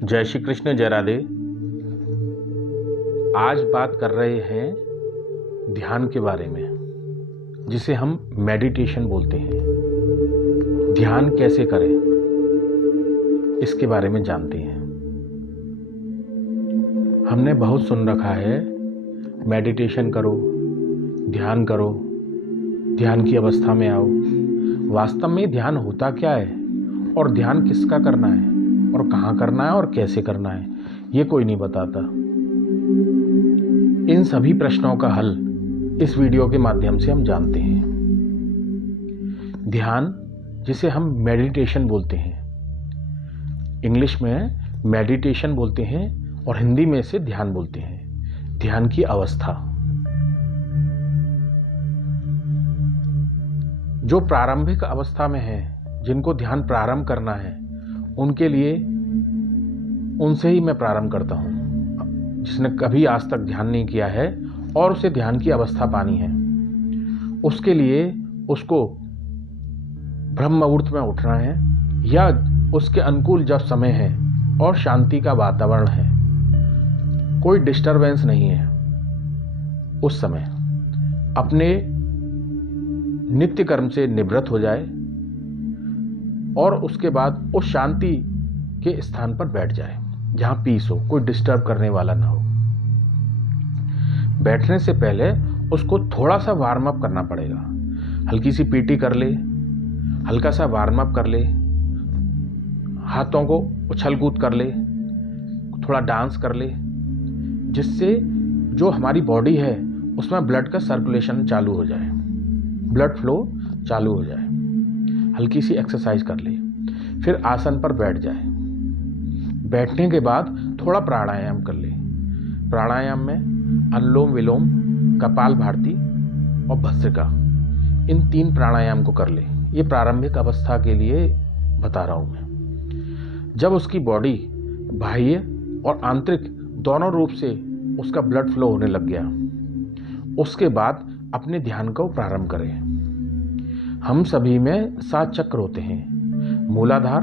जय श्री कृष्ण, जय राधे। आज बात कर रहे हैं ध्यान के बारे में, जिसे हम मेडिटेशन बोलते हैं। ध्यान कैसे करें, इसके बारे में जानते हैं। हमने बहुत सुन रखा है, मेडिटेशन करो, ध्यान करो, ध्यान की अवस्था में आओ। वास्तव में ध्यान होता क्या है और ध्यान किसका करना है और कहाँ करना है और कैसे करना है, ये कोई नहीं बताता। इन सभी प्रश्नों का हल इस वीडियो के माध्यम से हम जानते हैं। ध्यान, जिसे हम मेडिटेशन बोलते हैं, इंग्लिश में मेडिटेशन बोलते हैं और हिंदी में इसे ध्यान बोलते हैं। ध्यान की अवस्था जो प्रारंभिक अवस्था में है, जिनको ध्यान प्रारंभ करना है, उनके लिए उनसे ही मैं प्रारंभ करता हूँ। जिसने कभी आज तक ध्यान नहीं किया है और उसे ध्यान की अवस्था पानी है, उसके लिए उसको ब्रह्म मुहूर्त में उठना है या उसके अनुकूल जब समय है और शांति का वातावरण है, कोई डिस्टरबेंस नहीं है, उस समय अपने नित्य कर्म से निवृत्त हो जाए और उसके बाद उस शांति के स्थान पर बैठ जाए जहां पीस हो, कोई डिस्टर्ब करने वाला ना हो। बैठने से पहले उसको थोड़ा सा वार्म अप करना पड़ेगा। हल्की सी पीटी कर ले, हल्का सा वार्म अप कर ले, हाथों को उछल कूद कर ले, थोड़ा डांस कर ले, जिससे जो हमारी बॉडी है उसमें ब्लड का सर्कुलेशन चालू हो जाए, ब्लड फ्लो चालू हो जाए। हल्की सी एक्सरसाइज कर ले, फिर आसन पर बैठ जाए। बैठने के बाद थोड़ा प्राणायाम कर ले। प्राणायाम में अनुलोम विलोम, कपाल भारती और भस्त्रिका, इन 3 प्राणायाम को कर ले। ये प्रारंभिक अवस्था के लिए बता रहा हूँ मैं। जब उसकी बॉडी बाह्य और आंतरिक दोनों रूप से उसका ब्लड फ्लो होने लग गया, उसके बाद अपने ध्यान को प्रारंभ करें। हम सभी में 7 चक्र होते हैं। मूलाधार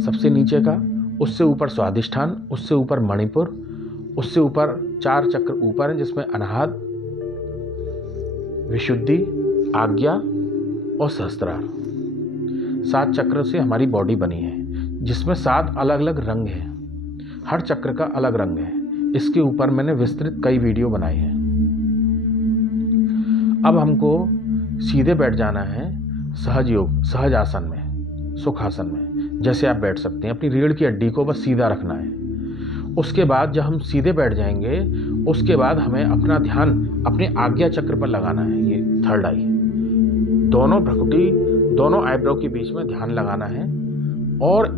सबसे नीचे का, उससे ऊपर स्वादिष्ठान, उससे ऊपर मणिपुर, उससे ऊपर 4 चक्र ऊपर है जिसमें अनाहत, विशुद्धि, आज्ञा और सहस्त्रार। 7 चक्र से हमारी बॉडी बनी है, जिसमें 7 अलग अलग रंग हैं। हर चक्र का अलग रंग है। इसके ऊपर मैंने विस्तृत कई वीडियो बनाए हैं। अब हमको सीधे बैठ जाना है सहज योग, सहज आसन में, सुखासन में। जैसे आप बैठ सकते हैं, अपनी रीढ़ की हड्डी को बस सीधा रखना है। उसके बाद जब हम सीधे बैठ जाएंगे, उसके बाद हमें अपना ध्यान अपने आज्ञा चक्र पर लगाना है। ये थर्ड आई, दोनों भ्रुकुटी, दोनों आईब्रो के बीच में ध्यान लगाना है। और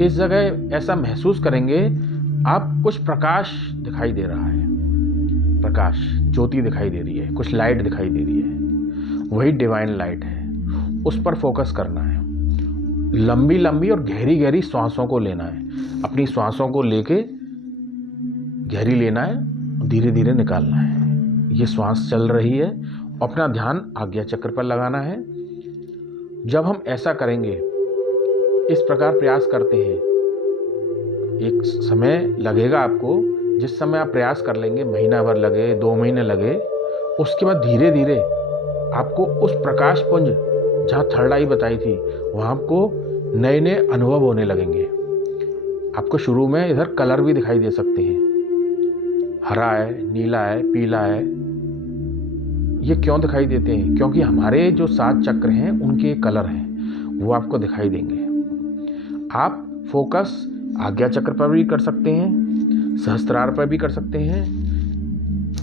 इस जगह ऐसा महसूस करेंगे आप कुछ प्रकाश दिखाई दे रहा है, प्रकाश, ज्योति दिखाई दे रही है, कुछ लाइट दिखाई दे रही है, वही डिवाइन लाइट है। उस पर फोकस करना है। लंबी लंबी और गहरी गहरी श्वासों को लेना है। अपनी श्वासों को लेके गहरी लेना है, धीरे धीरे निकालना है। ये श्वास चल रही है, अपना ध्यान आज्ञा चक्र पर लगाना है। जब हम ऐसा करेंगे, इस प्रकार प्रयास करते हैं, एक समय लगेगा आपको। जिस समय आप प्रयास कर लेंगे, महीना भर लगे, 2 महीने लगे, उसके बाद धीरे धीरे आपको उस प्रकाश पुंज जहाँ थर्ड आई बताई थी, वहाँ आपको नए नए अनुभव होने लगेंगे। आपको शुरू में इधर कलर भी दिखाई दे सकते हैं, हरा है, नीला है, पीला है। ये क्यों दिखाई देते हैं? क्योंकि हमारे जो 7 चक्र हैं उनके कलर हैं, वो आपको दिखाई देंगे। आप फोकस आज्ञा चक्र पर भी कर सकते हैं, सहस्त्रार पर भी कर सकते हैं,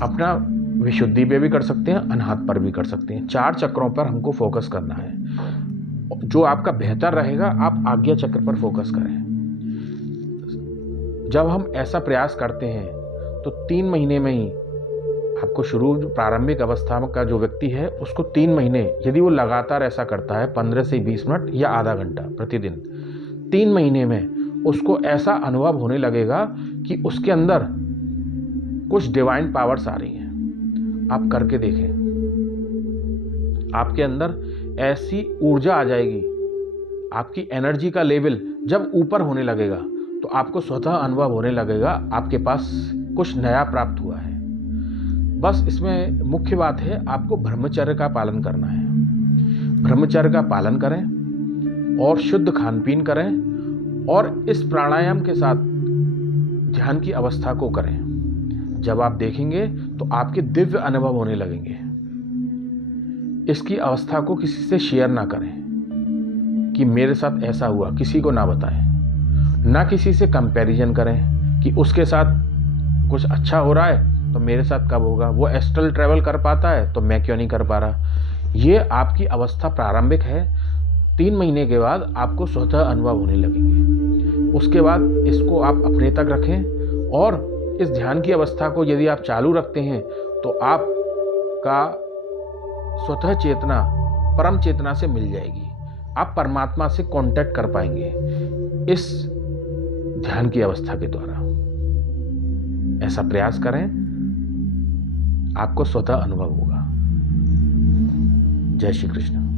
अपना विशुद्धि पे भी कर सकते हैं, अनाहत पर भी कर सकते हैं। 4 चक्रों पर हमको फोकस करना है। जो आपका बेहतर रहेगा, आप आज्ञा चक्र पर फोकस करें। जब हम ऐसा प्रयास करते हैं तो 3 महीने में ही आपको शुरू, प्रारंभिक अवस्था का जो व्यक्ति है उसको 3 महीने, यदि वो लगातार ऐसा करता है 15 से 20 मिनट या आधा घंटा प्रतिदिन, 3 महीने में उसको ऐसा अनुभव होने लगेगा कि उसके अंदर कुछ डिवाइन पावर्स आ रही हैं। आप करके देखें, आपके अंदर ऐसी ऊर्जा आ जाएगी, आपकी एनर्जी का लेवल जब ऊपर होने लगेगा तो आपको स्वतः अनुभव होने लगेगा आपके पास कुछ नया प्राप्त हुआ है। बस इसमें मुख्य बात है आपको ब्रह्मचर्य का पालन करना है। ब्रह्मचर्य का पालन करें और शुद्ध खान पीन करें और इस प्राणायाम के साथ ध्यान की अवस्था को करें। जब आप देखेंगे तो आपके दिव्य अनुभव होने लगेंगे। इसकी अवस्था को किसी से शेयर ना करें कि मेरे साथ ऐसा हुआ, किसी को ना बताएं। ना किसी से कंपैरिजन करें कि उसके साथ कुछ अच्छा हो रहा है तो मेरे साथ कब होगा, वो एस्ट्रल ट्रैवल कर पाता है तो मैं क्यों नहीं कर पा रहा। ये आपकी अवस्था प्रारंभिक है। 3 महीने के बाद आपको स्वतः अनुभव होने लगेंगे। उसके बाद इसको आप अपने तक रखें और इस ध्यान की अवस्था को यदि आप चालू रखते हैं तो आपका स्वतः चेतना परम चेतना से मिल जाएगी। आप परमात्मा से कांटेक्ट कर पाएंगे इस ध्यान की अवस्था के द्वारा। ऐसा प्रयास करें, आपको स्वतः अनुभव होगा। जय श्री कृष्ण।